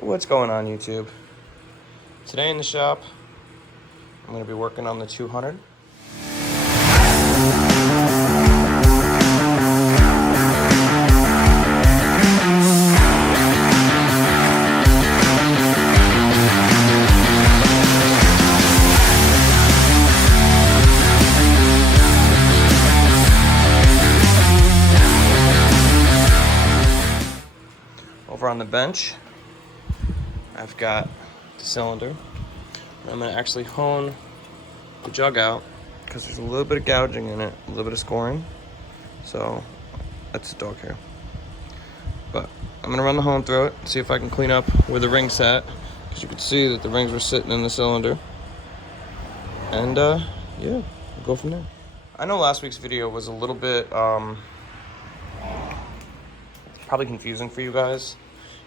What's going on, YouTube? Today in the shop, I'm going to be working on the 200. Over on the bench, I've got the cylinder. I'm going to actually hone the jug out because there's a little bit of gouging in it, a little bit of scoring. So that's the dog hair. But I'm going to run the hone through it, see if I can clean up where the ring's sat, because you can see that the rings were sitting in the cylinder. And yeah, we'll go from there. I know last week's video was a little bit probably confusing for you guys,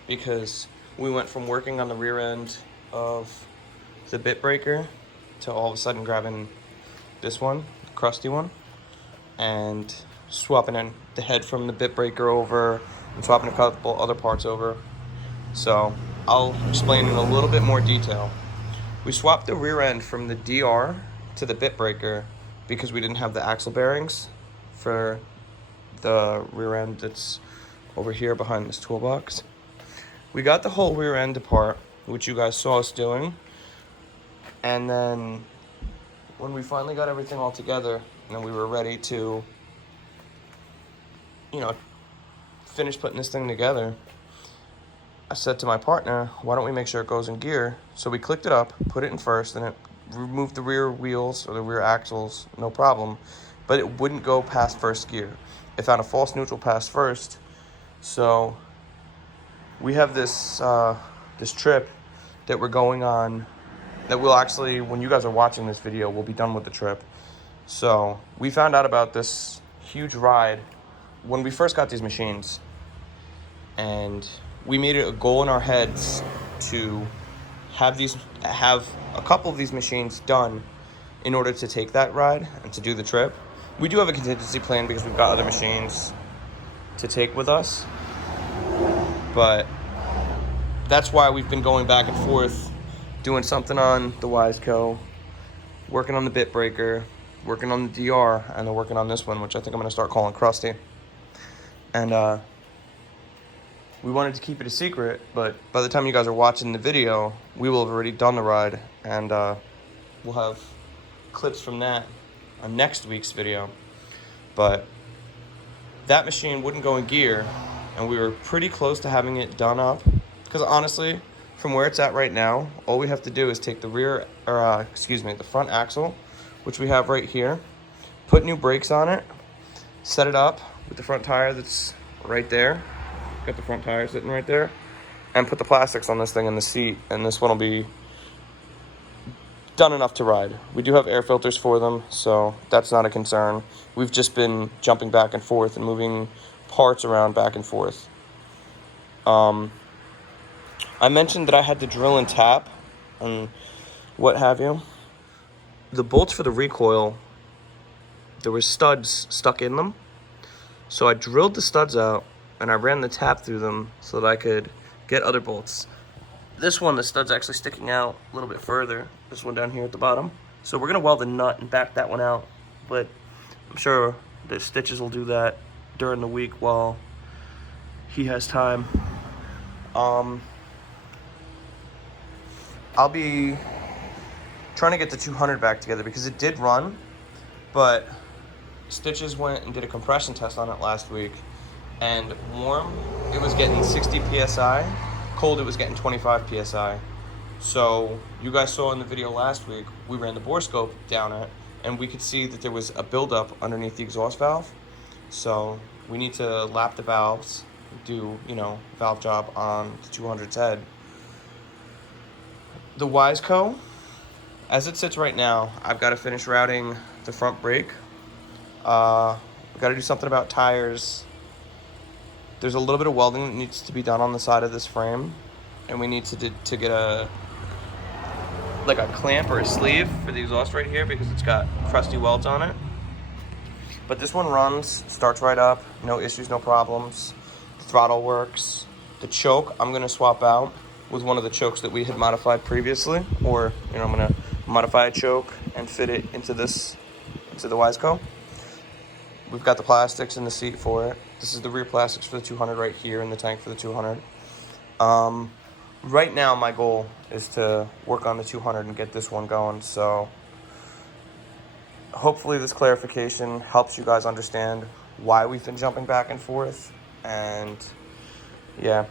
because we went from working on the rear end of the bit breaker to all of a sudden grabbing this one, the crusty one, and swapping in the head from the bit breaker over and swapping a couple other parts over. So I'll explain in a little bit more detail. We swapped the rear end from the DR to the bit breaker because we didn't have the axle bearings for the rear end that's over here behind this toolbox. We got the whole rear end apart, which you guys saw us doing. And then when we finally got everything all together and we were ready to, finish putting this thing together, I said to my partner, why don't we make sure it goes in gear? So we clicked it up, put it in first, and it removed the rear wheels or the rear axles, no problem. But it wouldn't go past first gear. It found a false neutral past first. So we have this this trip that we're going on that will actually, when you guys are watching this video, we'll be done with the trip. So we found out about this huge ride when we first got these machines, and we made it a goal in our heads to have a couple of these machines done in order to take that ride and to do the trip. We do have a contingency plan because we've got other machines to take with us, but that's why we've been going back and forth, doing something on the wiseco, working on the bit breaker, working on the DR, and then working on this one, which I think I'm going to start calling Krusty. And we wanted to keep it a secret, but by the time you guys are watching the video, we will have already done the ride, and we'll have clips from that on next week's video. But that machine wouldn't go in gear, and we were pretty close to having it done up, because honestly, from where it's at right now, all we have to do is take the the front axle, which we have right here, put new brakes on it, set it up with the front tire that's right there, got the front tire sitting right there, and put the plastics on this thing in the seat, and this one will be done enough to ride. We do have air filters for them, so that's not a concern. We've just been jumping back and forth and moving parts around back and forth. I mentioned that I had to drill and tap and what have you. The bolts for the recoil, there were studs stuck in them. So I drilled the studs out and I ran the tap through them so that I could get other bolts. This one, the stud's actually sticking out a little bit further. This one down here at the bottom. So we're gonna weld a nut and back that one out, but I'm sure the stitches will do that during the week while he has time. I'll be trying to get the 200 back together because it did run, but Stitches went and did a compression test on it last week, and warm, it was getting 60 PSI, cold, it was getting 25 PSI. So you guys saw in the video last week, we ran the bore scope down it, and we could see that there was a buildup underneath the exhaust valve. So we need to lap the valves, do, valve job on the 200's head. The wiseco, as it sits right now, I've got to finish routing the front brake. We've got to do something about tires. There's a little bit of welding that needs to be done on the side of this frame, and we need to get a clamp or a sleeve for the exhaust right here because it's got crusty welds on it. But this one runs, starts right up, no issues, no problems. The throttle works. The choke I'm gonna swap out. with one of the chokes that we had modified previously, or I'm gonna modify a choke and fit it into the wiseco. We've got the plastics in the seat for it. This is the rear plastics for the 200 right here in the tank for the 200. Right now my goal is to work on the 200 and get this one going, so hopefully this clarification helps you guys understand why we've been jumping back and forth, and yeah.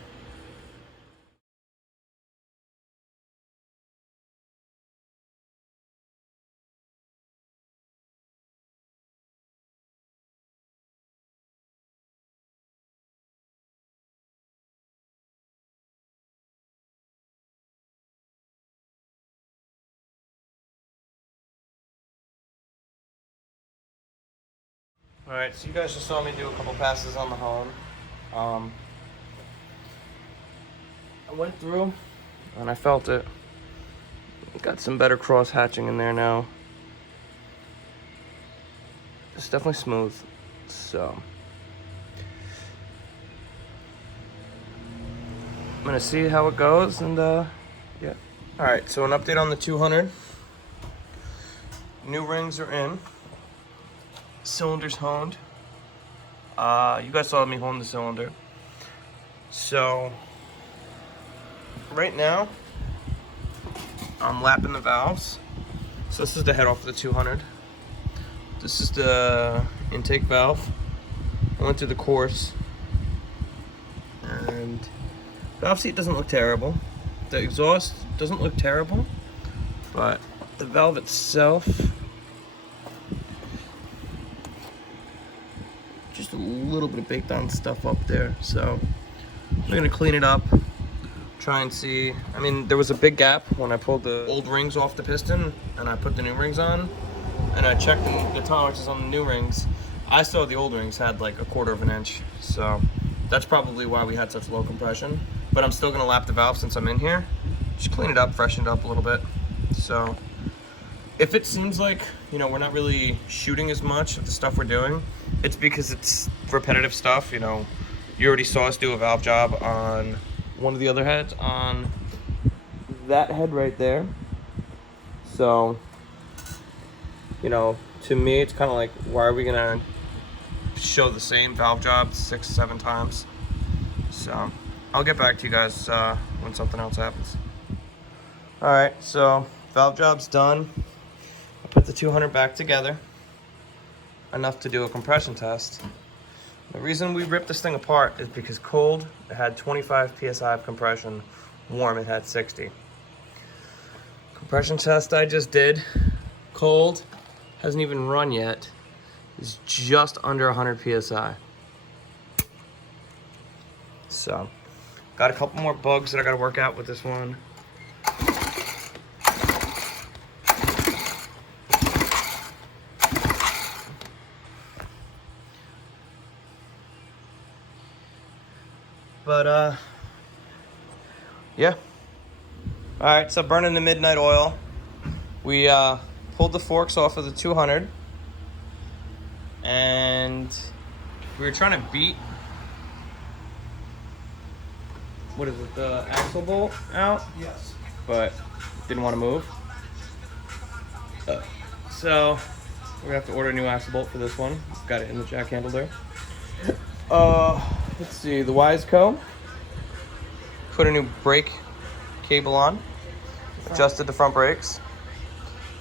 Alright, so you guys just saw me do a couple passes on the hone. I went through and I felt it. Got some better cross hatching in there now. It's definitely smooth, so I'm gonna see how it goes, and yeah. Alright, so an update on the 200. New rings are in. Cylinder's honed. You guys saw me hone the cylinder. So right now I'm lapping the valves. So this is the head off of the 200. This is the intake valve. I went through the course, and valve seat doesn't look terrible. The exhaust doesn't look terrible, but the valve itself, just a little bit of baked on stuff up there. So we're gonna clean it up, try and see. I mean, there was a big gap when I pulled the old rings off the piston and I put the new rings on, and I checked the tolerances on the new rings. I saw the old rings had like 1/4 of an inch, so that's probably why we had such low compression. But I'm still gonna lap the valve since I'm in here. Just clean it up, freshen it up a little bit. So if it seems like, we're not really shooting as much of the stuff we're doing, it's because it's repetitive stuff. You already saw us do a valve job on one of the other heads, on that head right there. So, to me, it's kind of like, why are we gonna show the same valve job 6, 7 times? So I'll get back to you guys when something else happens. All right, so valve job's done. I put the 200 back together, enough to do a compression test. The reason we ripped this thing apart is because cold, it had 25 psi of compression. Warm, it had 60. Compression test I just did, cold, hasn't even run yet, is just under 100 psi. So, got a couple more bugs that I gotta work out with this one. But yeah. All right, so burning the midnight oil. We pulled the forks off of the 200, and we were trying to beat, what is it, the axle bolt out? Yes. But didn't want to move. So we're gonna have to order a new axle bolt for this one. Got it in the jack handle there. Let's see, the wiseco. Put a new brake cable on. Adjusted the front brakes.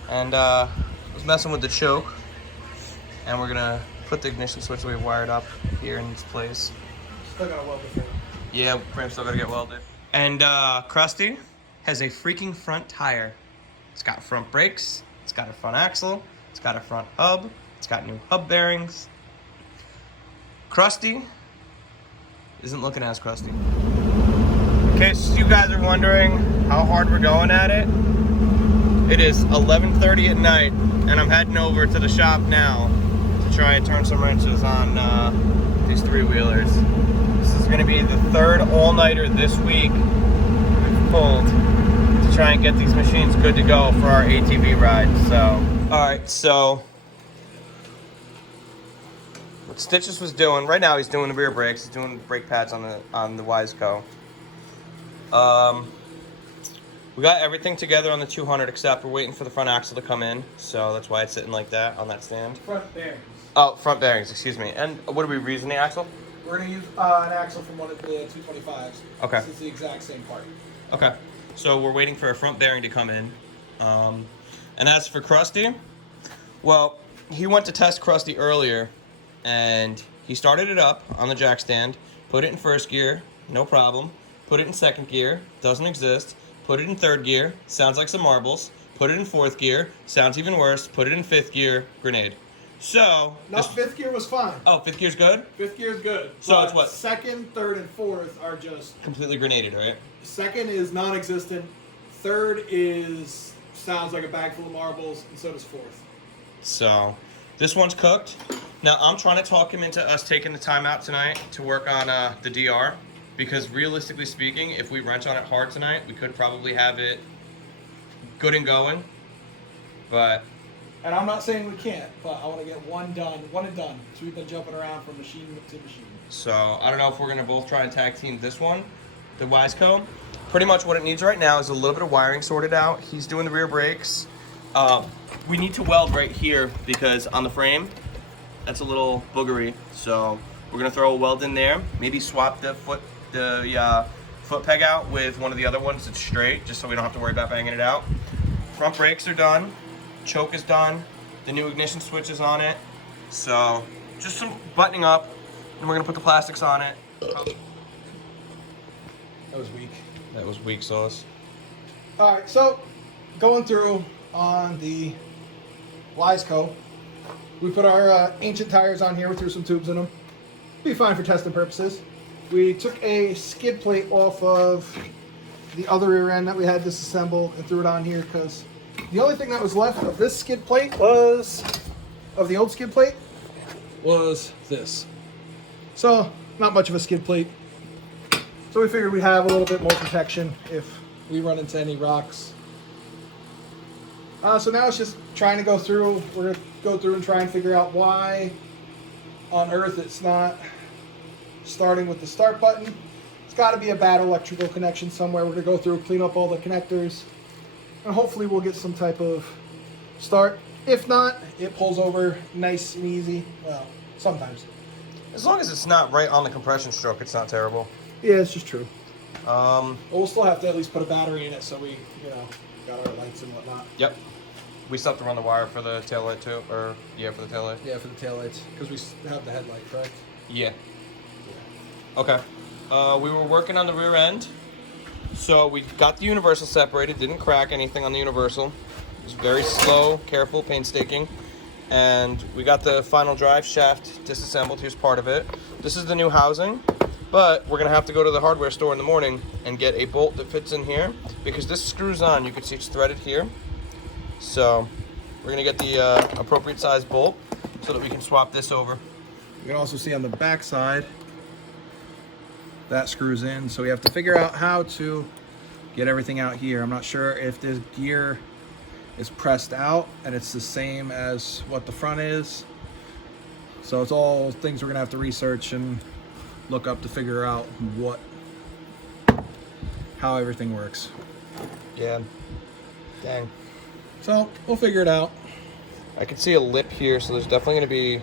And was messing with the choke. And we're gonna put the ignition switch that we wired up here in this place. Still gotta weld the frame. Yeah, frame's still gotta get welded. And Krusty has a freaking front tire. It's got front brakes, it's got a front axle, it's got a front hub, it's got new hub bearings. Krusty isn't looking as crusty. In case you guys are wondering how hard we're going at it, it is 11:30 at night, and I'm heading over to the shop now to try and turn some wrenches on these 3-wheelers. This is gonna be the 3rd all-nighter this week we've pulled to try and get these machines good to go for our ATV ride. So, all right, so what Stitches was doing, right now he's doing the rear brakes, he's doing brake pads on the wiseco. We got everything together on the 200 except we're waiting for the front axle to come in. So that's why it's sitting like that on that stand. Front bearings. Oh, front bearings, excuse me. And what are we reusing the axle? We're going to use an axle from one of the 225s. Okay. This is the exact same part. Okay. So we're waiting for a front bearing to come in. And as for Krusty, well, he went to test Krusty earlier, and he started it up on the jack stand, put it in first gear, no problem. Put it in second gear, doesn't exist. Put it in third gear, sounds like some marbles. Put it in fourth gear, sounds even worse. Put it in fifth gear, grenade. So... No, fifth gear was fine. Oh, fifth gear's good? Fifth gear's good. So it's what? Second, third, and fourth are just... Completely grenaded, right? Second is non-existent. Third is... sounds like a bag full of marbles, and so does fourth. So, this one's cooked. Now, I'm trying to talk him into us taking the time out tonight to work on the DR. Because realistically speaking, if we wrench on it hard tonight, we could probably have it good and going. But... And I'm not saying we can't, but I want to get one and done. So we've been jumping around from machine to machine. So, I don't know if we're going to both try and tag team this one, the wiseco. Pretty much what it needs right now is a little bit of wiring sorted out. He's doing the rear brakes. We need to weld right here because on the frame, that's a little boogery. So, we're going to throw a weld in there. Maybe swap the foot peg out with one of the other ones that's straight, just so we don't have to worry about banging it out. Front brakes are done. Choke is done. The new ignition switch is on it. So just some buttoning up, and we're gonna put the plastics on it. That was weak. That was weak sauce. All right, so going through on the wiseco, we put our ancient tires on here. We threw some tubes in them. Be fine for testing purposes. We took a skid plate off of the other rear end that we had disassembled and threw it on here because the only thing that was left of this skid plate was, of the old skid plate, was this. So, not much of a skid plate. So we figured we'd have a little bit more protection if we run into any rocks. So now it's just trying to go through. We're going to go through and try and figure out why on earth it's not starting with the start button. It's got to be a bad electrical connection somewhere. We're going to go through, clean up all the connectors, and hopefully we'll get some type of start. If not, it pulls over nice and easy. Well, sometimes. As long as it's not right on the compression stroke, it's not terrible. Yeah, it's just true. We'll still have to at least put a battery in it so we, got our lights and whatnot. Yep. We still have to run the wire for the taillight too, or yeah, for the taillight. Yeah, for the taillights, because we have the headlight, correct? Yeah. Okay. We were working on the rear end, so we got the universal separated. Didn't crack anything on the universal. It was very slow, careful, painstaking. And we got the final drive shaft disassembled. Here's part of it. This is the new housing, but we're gonna have to go to the hardware store in the morning and get a bolt that fits in here because this screws on. You can see it's threaded here. So we're gonna get the appropriate size bolt so that we can swap this over. You can also see on the back side that screws in, so we have to figure out how to get everything out here. I'm not sure if this gear is pressed out and it's the same as what the front is. So it's all things we're gonna have to research and look up to figure out how everything works. Yeah. Dang. So we'll figure it out. I can see a lip here, so there's definitely gonna be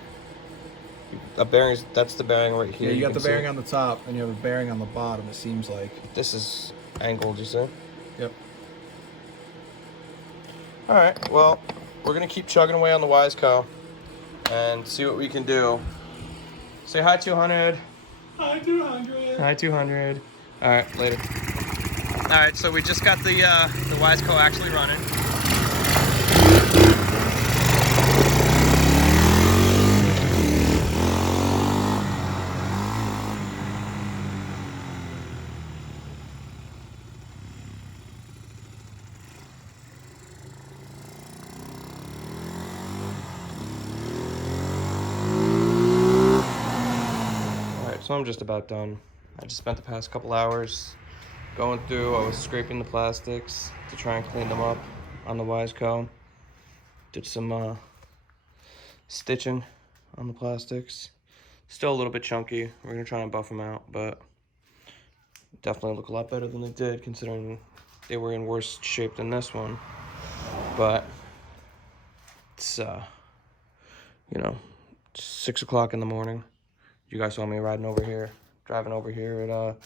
a bearing. That's the bearing right here. Yeah, you got the bearing on the top and you have a bearing on the bottom, it seems like. This is angled, you see? Yep. All right, well, we're gonna keep chugging away on the wiseco and see what we can do. Say hi, 200. Hi, 200. Hi, 200. All right, later. All right, so we just got the wiseco actually running. So I'm just about done. I just spent the past couple hours going through. I was scraping the plastics to try and clean them up on the wiseco. Did some stitching on the plastics. Still a little bit chunky. We're gonna try and buff them out, but definitely look a lot better than they did considering they were in worse shape than this one. But it's, you know, 6 o'clock in the morning. You guys saw me driving over here at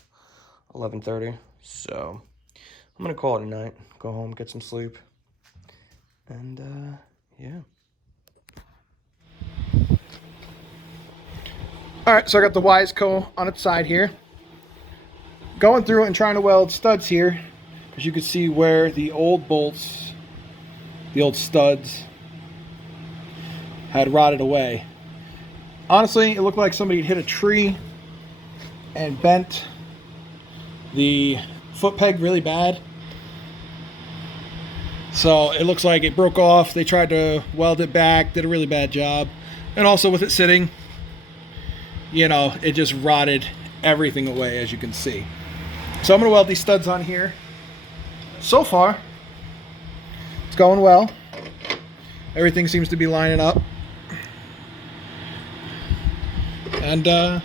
11:30. So I'm gonna call it a night, go home, get some sleep, and yeah. All right, so I got the wiseco on its side here. Going through and trying to weld studs here, as you can see where the old bolts, the old studs, had rotted away. Honestly, it looked like somebody had hit a tree and bent the foot peg really bad. So it looks like it broke off. They tried to weld it back, did a really bad job. And also with it sitting, you know, it just rotted everything away, as you can see. So I'm going to weld these studs on here. So far, it's going well. Everything seems to be lining up. And I'm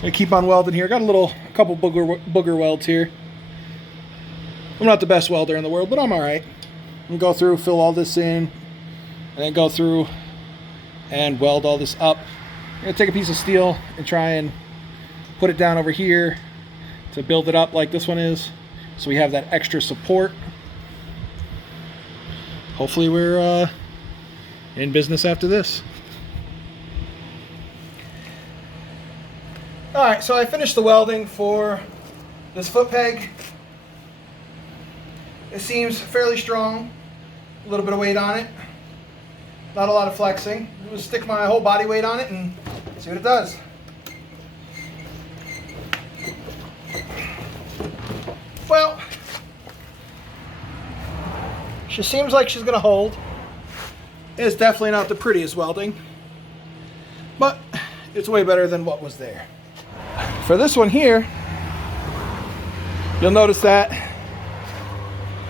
going to keep on welding here. Got a couple booger welds here. I'm not the best welder in the world, but I'm all right. I'm going to go through, fill all this in, and then go through and weld all this up. I'm going to take a piece of steel and try and put it down over here to build it up like this one is, so we have that extra support. Hopefully we're in business after this. Alright, so I finished the welding for this foot peg. It seems fairly strong, a little bit of weight on it, not a lot of flexing. I'm going to stick my whole body weight on it and see what it does. Well, she seems like she's going to hold. It's definitely not the prettiest welding, but it's way better than what was there. For this one here, you'll notice that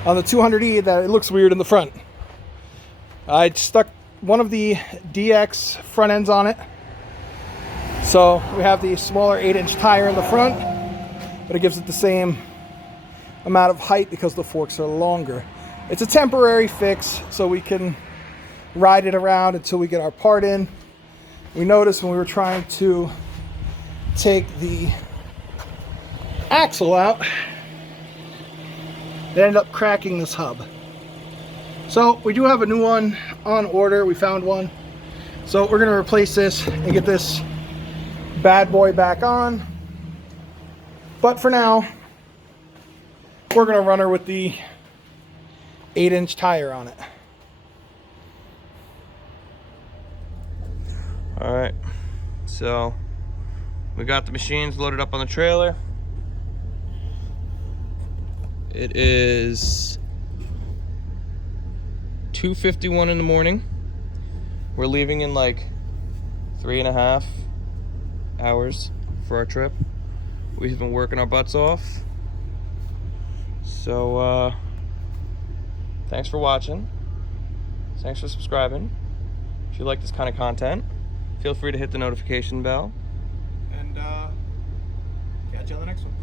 on the 200E that it looks weird in the front. I stuck one of the DX front ends on it. So we have the smaller 8-inch tire in the front, but it gives it the same amount of height because the forks are longer. It's a temporary fix, so we can ride it around until we get our part in. We noticed when we were trying to take the axle out, it ended up cracking this hub. So we do have a new one on order. We found one. So we're going to replace this and get this bad boy back on. But for now, we're going to run her with the 8-inch tire on it. All right, so we got the machines loaded up on the trailer. It is 2:51 in the morning. We're leaving in like 3.5 hours for our trip. We've been working our butts off. So thanks for watching. Thanks for subscribing. If you like this kind of content, feel free to hit the notification bell. And catch you on the next one.